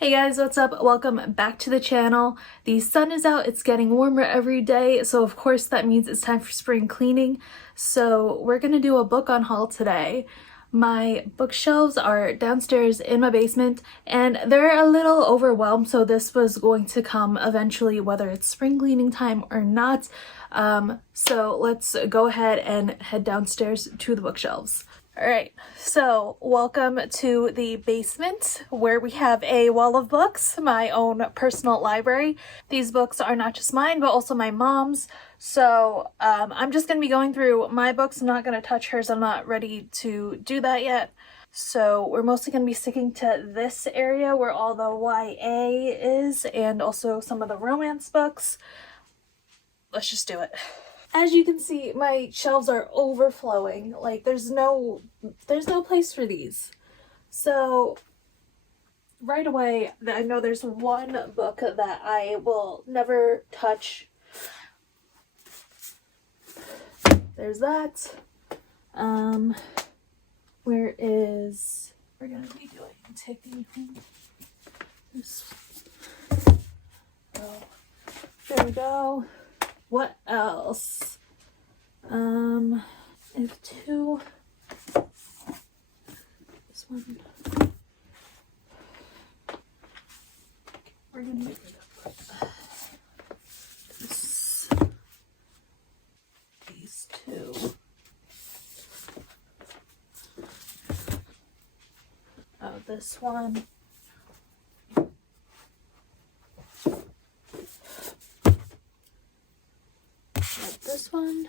Hey guys, what's up? Welcome back to the channel. The sun is out, it's getting warmer every day, so of course that means it's time for spring cleaning. So we're gonna do a book on haul today. My bookshelves are downstairs in my basement and they're a little overwhelmed, so this was going to come eventually whether it's spring cleaning time or not. So let's go ahead and head downstairs to the bookshelves. Alright, so welcome to the basement where we have a wall of books, my own personal library. These books are not just mine, but also my mom's. So I'm just going to be going through my books. I'm not going to touch hers. I'm not ready to do that yet. So we're mostly going to be sticking to this area where all the YA is and also some of the romance books. Let's just do it. As you can see, my shelves are overflowing. Like there's no place for these. So right away, I know there's one book that I will never touch. There's that. We're gonna be taking this. Oh, there we go. What else? I have two. This one. We're gonna make it up. These two. Oh, this one. This one.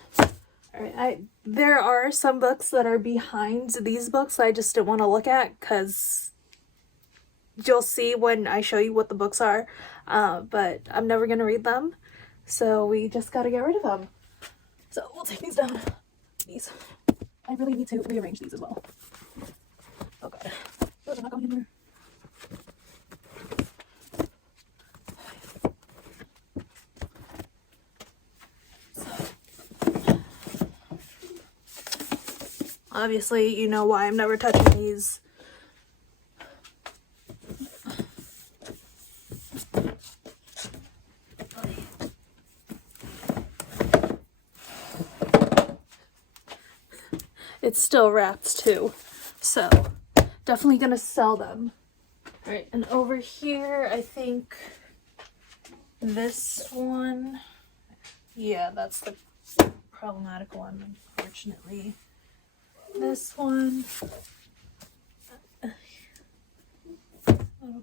Alright, there are some books that are behind these books I just didn't want to look at because you'll see when I show you what the books are, but I'm never going to read them, so we just got to get rid of them. So we'll take these down. These. I really need to rearrange these as well. Oh god. Those are not going in there. Obviously, you know why I'm never touching these. It's still wrapped too, so definitely gonna sell them. All right, and over here, I think this one, yeah, that's the problematic one, unfortunately. This one, that'll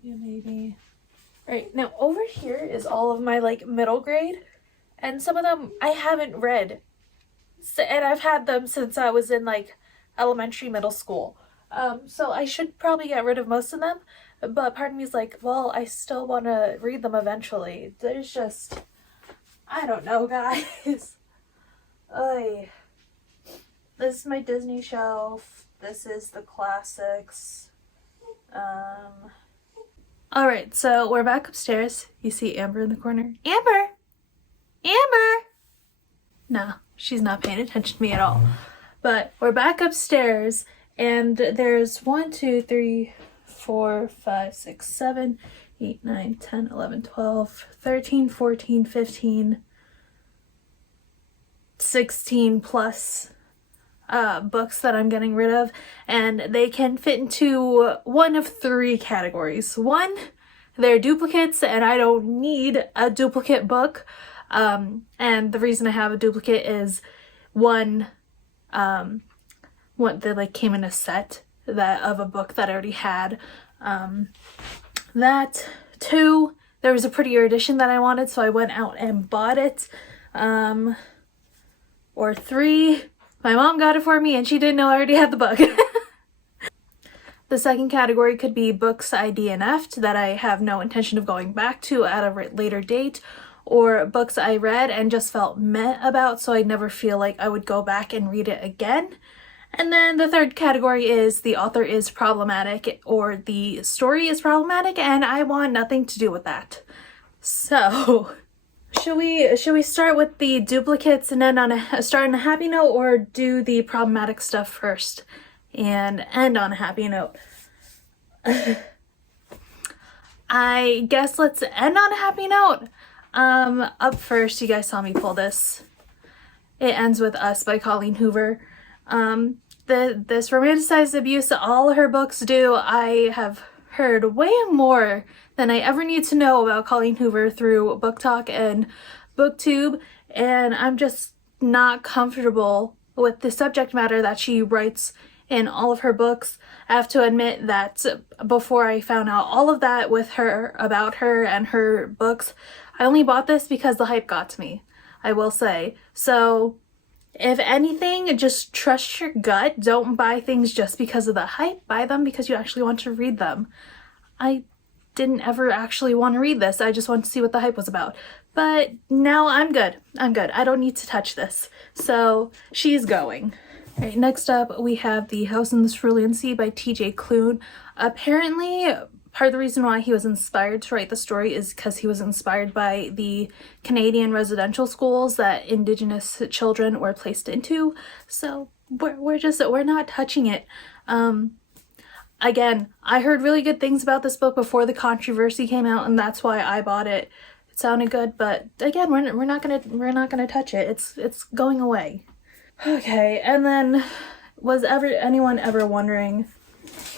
be a maybe. Right, now over here is all of my like middle grade, and some of them I haven't read, and I've had them since I was in like elementary, middle school. So I should probably get rid of most of them, but part of me is like, well, I still want to read them eventually. There's just, I don't know, guys. Oy. This is my Disney shelf. This is the classics. Alright, so we're back upstairs. You see Amber in the corner. Amber! Amber! No, she's not paying attention to me at all. But we're back upstairs, and there's 1, 2, 3, 4, 5, 6, 7, 8, 9, 10, 11, 12, 13, 14, 15, 16 plus books that I'm getting rid of, and they can fit into one of three categories. One, they're duplicates and I don't need a duplicate book, and the reason I have a duplicate is one, they like came in a set that of a book that I already had. That. Two, there was a prettier edition that I wanted, so I went out and bought it. Or three, my mom got it for me and she didn't know I already had the book. The second category could be books I DNF'd that I have no intention of going back to at a later date, or books I read and just felt meh about, so I never feel like I would go back and read it again. And then the third category is the author is problematic or the story is problematic and I want nothing to do with that. So should we start with the duplicates and then start on a happy note, or do the problematic stuff first and end on a happy note? I guess let's end on a happy note. Up first, you guys saw me pull this. It Ends With Us by Colleen Hoover. This romanticized abuse that all her books do, I have heard way more than I ever need to know about Colleen Hoover through Book Talk and BookTube, and I'm just not comfortable with the subject matter that she writes in all of her books. I have to admit that before I found out all of that with her, about her and her books, I only bought this because the hype got to me, I will say. So if anything, just trust your gut. Don't buy things just because of the hype. Buy them because you actually want to read them. I didn't ever actually want to read this. I just wanted to see what the hype was about. But now I'm good. I'm good. I don't need to touch this. So she's going. All right, next up we have The House in the Cerulean Sea by TJ Klune. Apparently, part of the reason why he was inspired to write the story is because he was inspired by the Canadian residential schools that Indigenous children were placed into. So we're not touching it. Again, I heard really good things about this book before the controversy came out, and that's why I bought it. It sounded good, but again, we're not gonna touch it. It's going away. Okay, and then was anyone ever wondering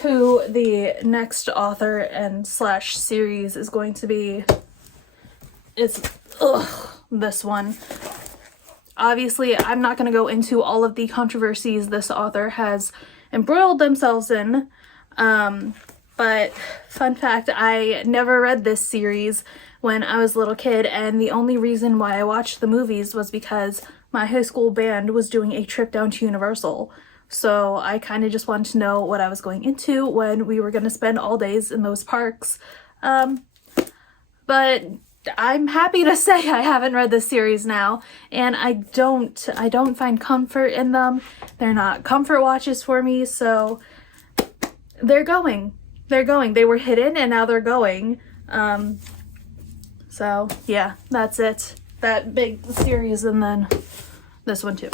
who the next author and slash series is going to be? It's this one. Obviously, I'm not going to go into all of the controversies this author has embroiled themselves in, but fun fact, I never read this series when I was a little kid, and the only reason why I watched the movies was because my high school band was doing a trip down to Universal. So I kind of just wanted to know what I was going into when we were going to spend all days in those parks. But I'm happy to say I haven't read this series now, and I don't find comfort in them. They're not comfort watches for me, so they're going. They were hidden and now they're going. So yeah, that's it. That big series and then this one too.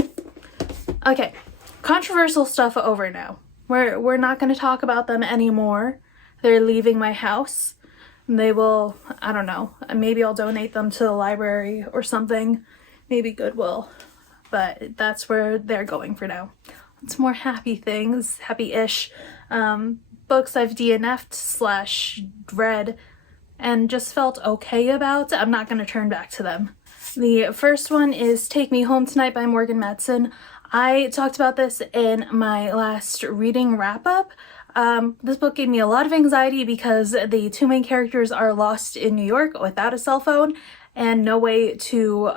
Okay. Controversial stuff over now. We're not going to talk about them anymore. They're leaving my house. They will, I don't know, maybe I'll donate them to the library or something. Maybe Goodwill. But that's where they're going for now. It's more happy things, happy-ish. Books I've DNF'd / read and just felt okay about. I'm not going to turn back to them. The first one is Take Me Home Tonight by Morgan Matson. I talked about this in my last reading wrap-up. This book gave me a lot of anxiety because the two main characters are lost in New York without a cell phone and no way to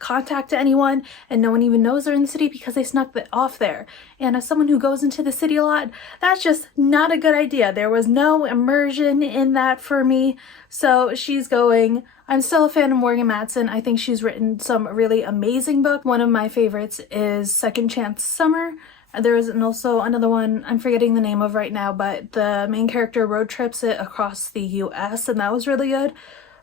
contact anyone, and no one even knows they're in the city because they snuck off there. And as someone who goes into the city a lot, that's just not a good idea. There was no immersion in that for me. So she's going. I'm still a fan of Morgan Matson. I think she's written some really amazing books. One of my favorites is Second Chance Summer. There is also another one I'm forgetting the name of right now, but the main character road trips it across the US, and that was really good.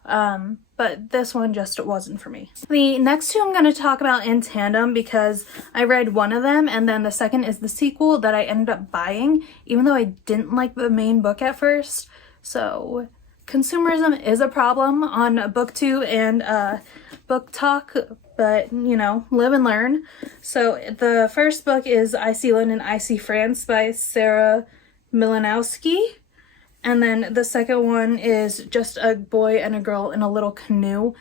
But this one just wasn't for me. The next two I'm going to talk about in tandem because I read one of them, and then the second is the sequel that I ended up buying, even though I didn't like the main book at first. So consumerism is a problem on BookTube and Book Talk, but you know, live and learn. So the first book is I See London, I See France by Sarah Milanowski. And then the second one is Just a Boy and a Girl in a Little Canoe.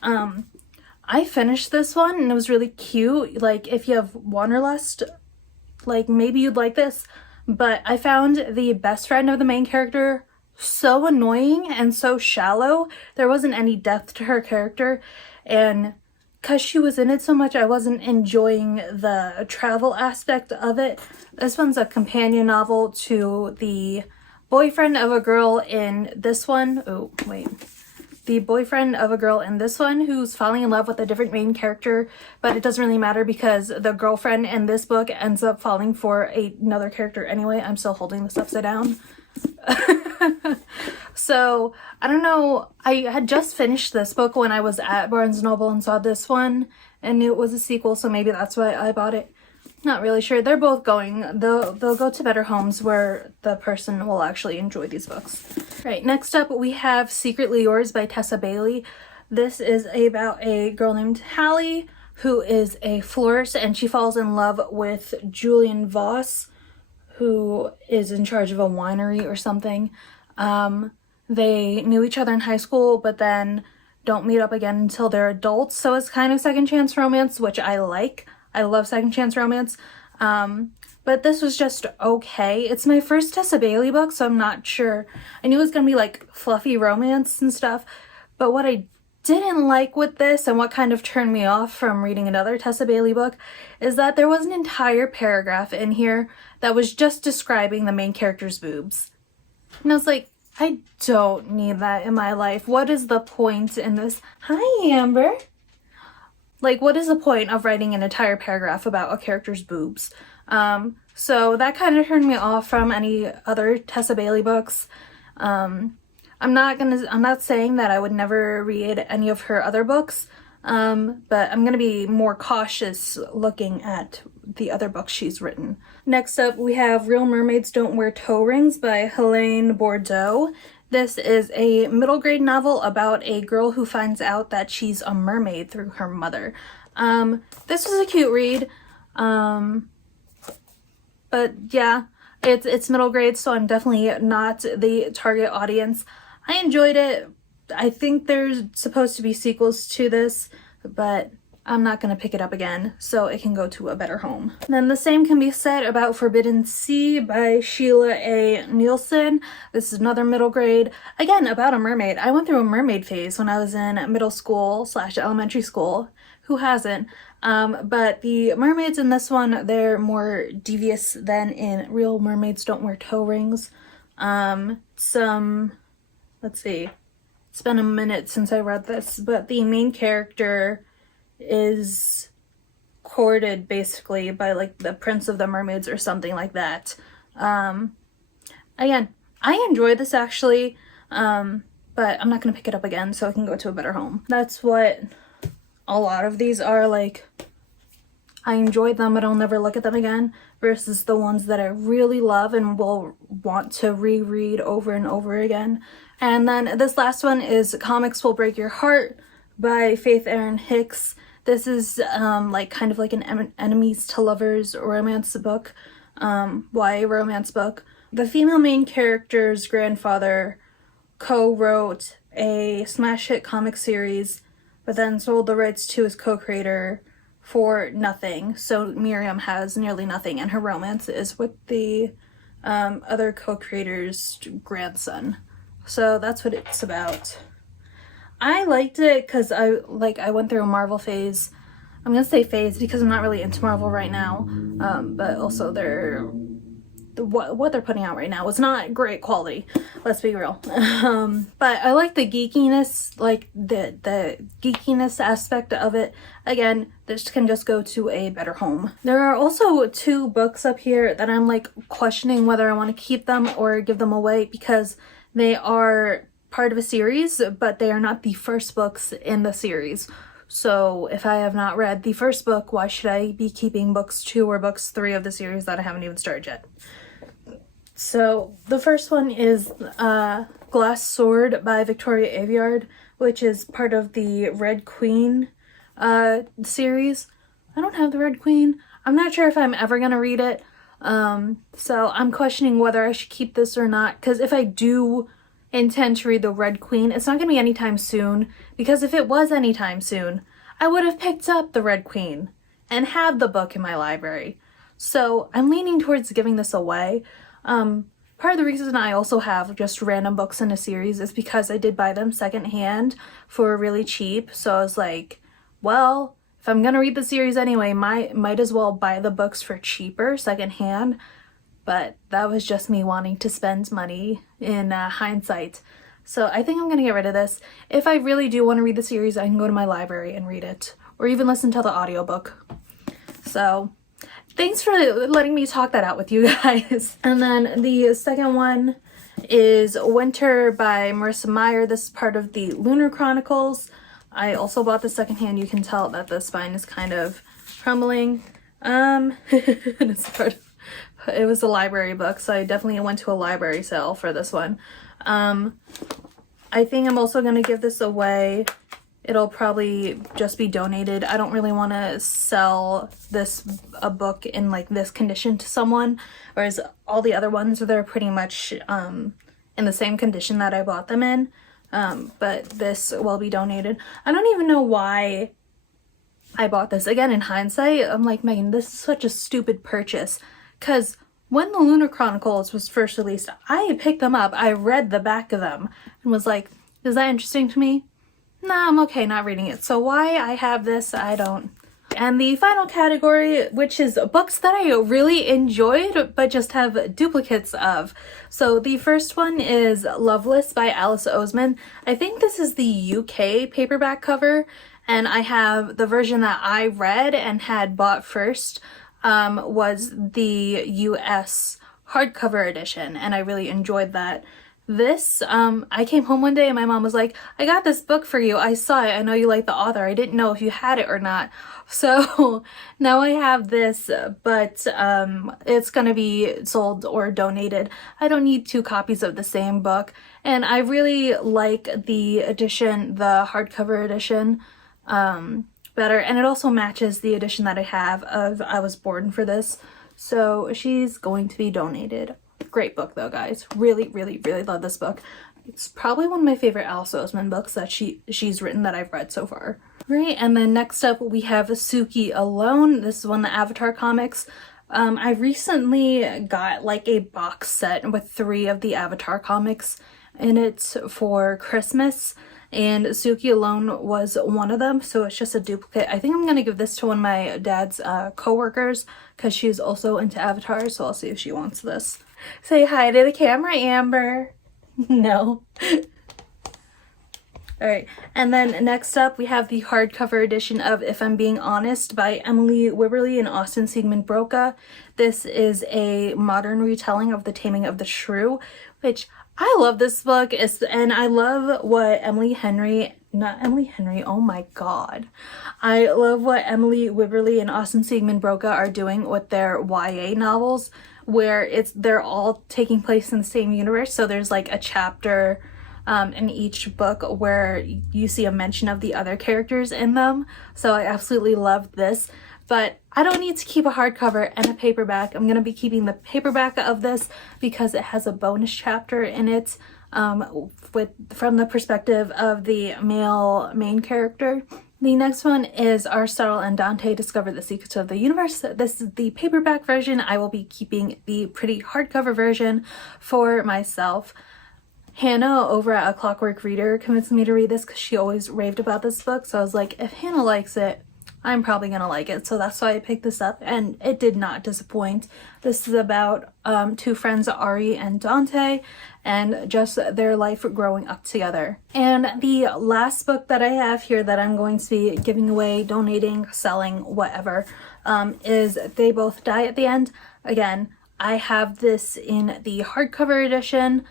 I finished this one and it was really cute. Like, if you have wanderlust, like, maybe you'd like this. But I found the best friend of the main character so annoying and so shallow. There wasn't any depth to her character. And because she was in it so much, I wasn't enjoying the travel aspect of it. This one's a companion novel to the boyfriend of a girl in this one. Oh, wait. The boyfriend of a girl in this one who's falling in love with a different main character, but it doesn't really matter because the girlfriend in this book ends up falling for another character anyway. I'm still holding this upside down. So, I don't know. I had just finished this book when I was at Barnes & Noble and saw this one, and it was a sequel, so maybe that's why I bought it. Not really sure. They're both going. They'll go to better homes where the person will actually enjoy these books. Right, next up we have Secretly Yours by Tessa Bailey. This is about a girl named Hallie who is a florist, and she falls in love with Julian Voss, who is in charge of a winery or something. They knew each other in high school, but then don't meet up again until they're adults. So it's kind of second chance romance, which I like. I love second chance romance. But this was just okay. It's my first Tessa Bailey book, so I'm not sure. I knew it was gonna be like fluffy romance and stuff, but what I didn't like with this and what kind of turned me off from reading another Tessa Bailey book is that there was an entire paragraph in here that was just describing the main character's boobs. And I was like, I don't need that in my life. What is the point in this? Hi, Amber. Like, what is the point of writing an entire paragraph about a character's boobs? So that kind of turned me off from any other Tessa Bailey books. I'm not saying that I would never read any of her other books, but I'm gonna be more cautious looking at the other books she's written. Next up, we have Real Mermaids Don't Wear Toe Rings by Helene Bordeaux. This is a middle grade novel about a girl who finds out that she's a mermaid through her mother. This was a cute read, but yeah, it's middle grade, so I'm definitely not the target audience. I enjoyed it. I think there's supposed to be sequels to this, but I'm not going to pick it up again, so it can go to a better home. Then the same can be said about Forbidden Sea by Sheila A. Nielsen. This is another middle grade. Again, about a mermaid. I went through a mermaid phase when I was in middle school / elementary school. Who hasn't? But the mermaids in this one, they're more devious than in Real Mermaids Don't Wear Toe Rings. Let's see. It's been a minute since I read this, but the main character is courted basically by like the Prince of the Mermaids or something like that. Again, I enjoyed this actually, but I'm not gonna pick it up again, so I can go to a better home. That's what a lot of these are like. I enjoyed them, but I'll never look at them again, versus the ones that I really love and will want to reread over and over again. And then this last one is Comics Will Break Your Heart by Faith Erin Hicks. This is like kind of like an enemies to lovers romance book, YA romance book. The female main character's grandfather co-wrote a smash hit comic series, but then sold the rights to his co-creator for nothing. So Miriam has nearly nothing, and her romance is with the other co-creator's grandson. So that's what it's about. I liked it because I went through a Marvel phase. I'm gonna say phase because I'm not really into Marvel right now, but also what they're putting out right now is not great quality, let's be real. But I like the geekiness, like the geekiness aspect of it. Again, this can just go to a better home. There are also 2 books up here that I'm like questioning whether I want to keep them or give them away, because they are part of a series, but they are not the first books in the series. So if I have not read the first book, why should I be keeping books 2 or books 3 of the series that I haven't even started yet? So the first one is Glass Sword by Victoria Aveyard, which is part of the Red Queen series. I don't have the Red Queen. I'm not sure if I'm ever gonna read it. So I'm questioning whether I should keep this or not, because if I do intend to read the Red Queen, it's not gonna be anytime soon, because if it was anytime soon, I would have picked up the Red Queen and had the book in my library. So I'm leaning towards giving this away. Part of the reason I also have just random books in a series is because I did buy them secondhand for really cheap. So I was like, well, if I'm gonna read the series anyway, might as well buy the books for cheaper secondhand. But that was just me wanting to spend money in hindsight. So I think I'm gonna get rid of this. If I really do want to read the series, I can go to my library and read it, or even listen to the audiobook. So thanks for letting me talk that out with you guys. And then the second one is Winter by Marissa Meyer. This is part of the Lunar Chronicles. I also bought this secondhand. You can tell that the spine is kind of crumbling. It's part of, it was a library book, so I definitely went to a library sale for this one. I think I'm also gonna give this away. It'll probably just be donated. I don't really want to sell a book in like this condition to someone, whereas all the other ones, they're pretty much in the same condition that I bought them in. But this will be donated. I don't even know why I bought this. Again, in hindsight, I'm like, Megan, this is such a stupid purchase. Because when the Lunar Chronicles was first released, I picked them up, I read the back of them, and was like, is that interesting to me? Nah, I'm okay not reading it. So why I have this, I don't. And the final category, which is books that I really enjoyed but just have duplicates of. So the first one is Loveless by Alice Oseman. I think this is the UK paperback cover, and I have the version that I read and had bought first was the US hardcover edition, and I really enjoyed that. This, I came home one day and my mom was like, I got this book for you. I saw it. I know you like the author. I didn't know if you had it or not. So now I have this, but it's gonna be sold or donated. I don't need 2 copies of the same book. And I really like the edition, the hardcover edition, better. And it also matches the edition that I have of I Was Born for This. So she's going to be donated. Great book though, guys. Really, really, really love this book. It's probably one of my favorite Alice Oseman books that she's written that I've read so far. Right, and then next up we have Suki Alone. This is one of the Avatar comics. I recently got like a box set with 3 of the Avatar comics in it for Christmas, and Suki Alone was one of them, so it's just a duplicate. I think I'm gonna give this to one of my dad's co-workers because she's also into Avatar, so I'll see if she wants this. Say hi to the camera, Amber. No. Alright, and then next up we have the hardcover edition of If I'm Being Honest by Emily Wibberley and Austin Siegmund Broca. This is a modern retelling of The Taming of the Shrew, which I love this book, and I love what oh my god. I love what Emily Wibberley and Austin Siegmund Broca are doing with their YA novels, where they're all taking place in the same universe. So there's like a chapter in each book where you see a mention of the other characters in them. So I absolutely loved this. But I don't need to keep a hardcover and a paperback. I'm going to be keeping the paperback of this because it has a bonus chapter in it from the perspective of the male main character. The next one is Aristotle and Dante Discover the Secrets of the Universe. This is the paperback version. I will be keeping the pretty hardcover version for myself. Hannah over at A Clockwork Reader convinced me to read this because she always raved about this book. So I was like, if Hannah likes it, I'm probably gonna like it. So that's why I picked this up, and it did not disappoint. This is about 2 friends, Ari and Dante, and just their life growing up together. And the last book that I have here that I'm going to be giving away, donating, selling, whatever, is They Both Die at the End. Again, I have this in the hardcover edition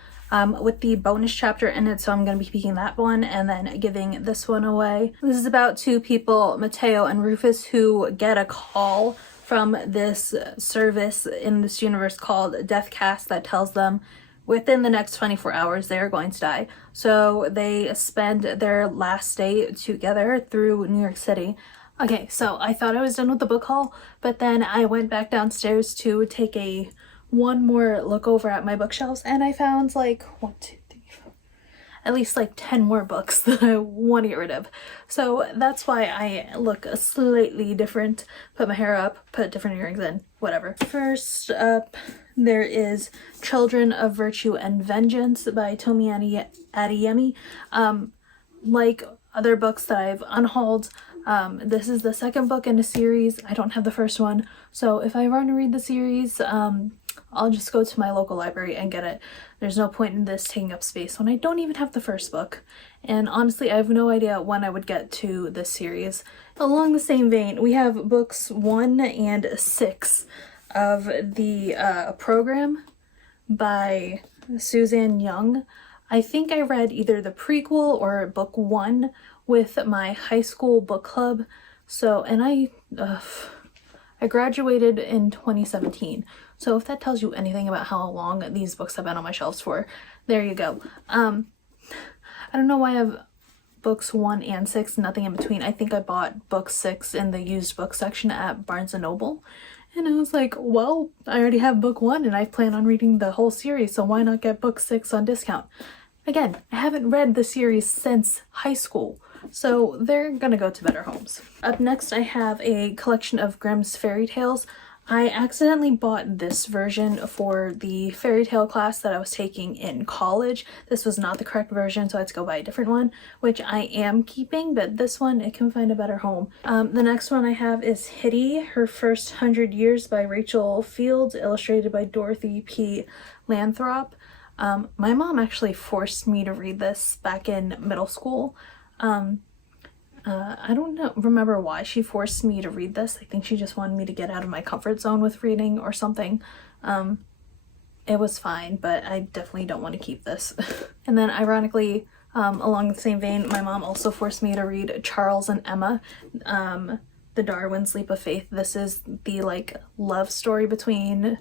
with the bonus chapter in it, so I'm going to be picking that one and then giving this one away. This is about 2 people, Mateo and Rufus, who get a call from this service in this universe called Deathcast that tells them within the next 24 hours they are going to die. So they spend their last day together through New York City. Okay, so I thought I was done with the book haul, but then I went back downstairs to take one more look over at my bookshelves, and I found like 1, 2, 3, 4, at least like 10 more books that I want to get rid of. So that's why I look slightly different, put my hair up, put different earrings in, whatever. First up, there is Children of Virtue and Vengeance by Tomi Adeyemi. Like other books that I've unhauled, this is the second book in a series. I don't have the first one, so if I want to read the series, I'll just go to my local library and get it. There's no point in this taking up space when I don't even have the first book. And honestly, I have no idea when I would get to this series. Along the same vein, we have books 1 and 6 of the program by Suzanne Young. I think I read either the prequel or book 1 with my high school book club. So, and I I graduated in 2017. So if that tells you anything about how long these books have been on my shelves for, there you go. I don't know why I have books 1 and 6, nothing in between. I think I bought book 6 in the used book section at Barnes & Noble. And I was like, well, I already have book 1 and I plan on reading the whole series, so why not get book 6 on discount? Again, I haven't read the series since high school, so they're gonna go to better homes. Up next, I have a collection of Grimm's Fairy Tales. I accidentally bought this version for the fairy tale class that I was taking in college. This was not the correct version, so I had to go buy a different one, which I am keeping, but this one, it can find a better home. The next one I have is Hitty, Her First 100 Years by Rachel Fields, illustrated by Dorothy P. Lathrop. My mom actually forced me to read this back in middle school. I don't remember why she forced me to read this. I think she just wanted me to get out of my comfort zone with reading or something. It was fine, but I definitely don't want to keep this. And then ironically, along the same vein, my mom also forced me to read Charles and Emma, The Darwin's Leap of Faith. This is the like love story between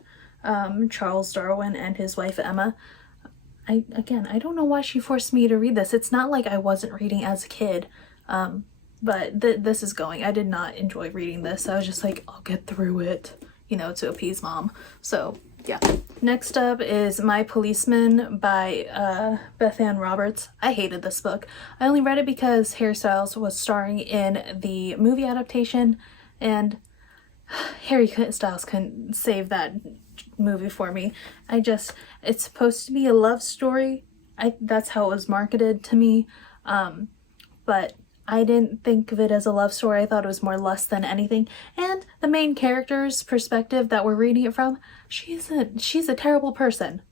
Charles Darwin and his wife Emma. I don't know why she forced me to read this. It's not like I wasn't reading as a kid. But this is going. I did not enjoy reading this. I was just like, I'll get through it, you know, to appease mom. So yeah. Next up is My Policeman by Beth Ann Roberts. I hated this book. I only read it because Harry Styles was starring in the movie adaptation, and Harry Styles couldn't save that movie for me. It's supposed to be a love story. That's how it was marketed to me. But I didn't think of it as a love story. I thought it was more lust than anything. And the main character's perspective that we're reading it from, she's a terrible person.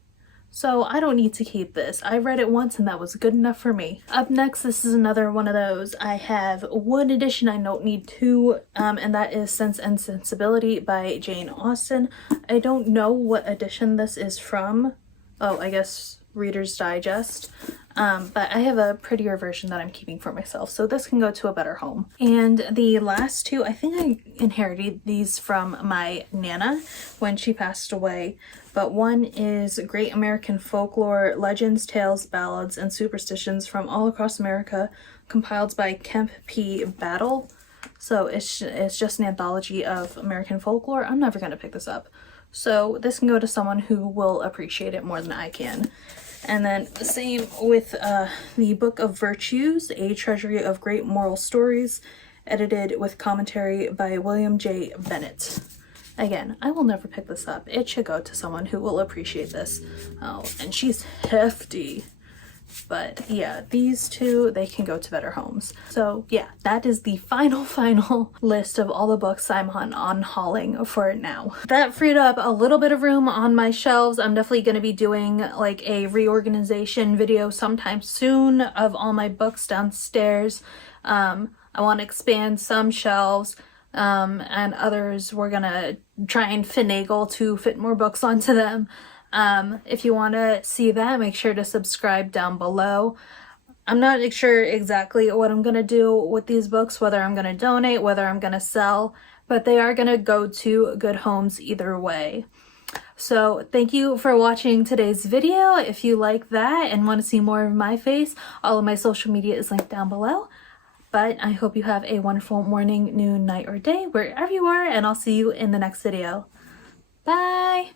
So I don't need to keep this. I read it once and that was good enough for me. Up next, this is another one of those. I have one edition, I don't need two, and that is Sense and Sensibility by Jane Austen. I don't know what edition this is from. Oh, I guess Reader's Digest. But I have a prettier version that I'm keeping for myself, so this can go to a better home. And the last two, I think I inherited these from my Nana when she passed away, but one is Great American Folklore, Legends, Tales, Ballads, and Superstitions from All Across America, compiled by Kemp P. Battle. So it's just an anthology of American folklore. I'm never going to pick this up. So this can go to someone who will appreciate it more than I can. And then the same with the Book of Virtues, A Treasury of Great Moral Stories, edited with commentary by William J. Bennett. Again, I will never pick this up. It should go to someone who will appreciate this. Oh, and she's hefty. But yeah, these two, they can go to better homes. So yeah, that is the final list of all the books I'm on hauling for now. That freed up a little bit of room on my shelves. I'm definitely going to be doing like a reorganization video sometime soon of all my books downstairs. I want to expand some shelves, and others we're gonna try and finagle to fit more books onto them. If you want to see that, make sure to subscribe down below. I'm not sure exactly what I'm going to do with these books, whether I'm going to donate, whether I'm going to sell, but they are going to go to good homes either way. So thank you for watching today's video. If you like that and want to see more of my face, all of my social media is linked down below. But I hope you have a wonderful morning, noon, night, or day, wherever you are, and I'll see you in the next video. Bye!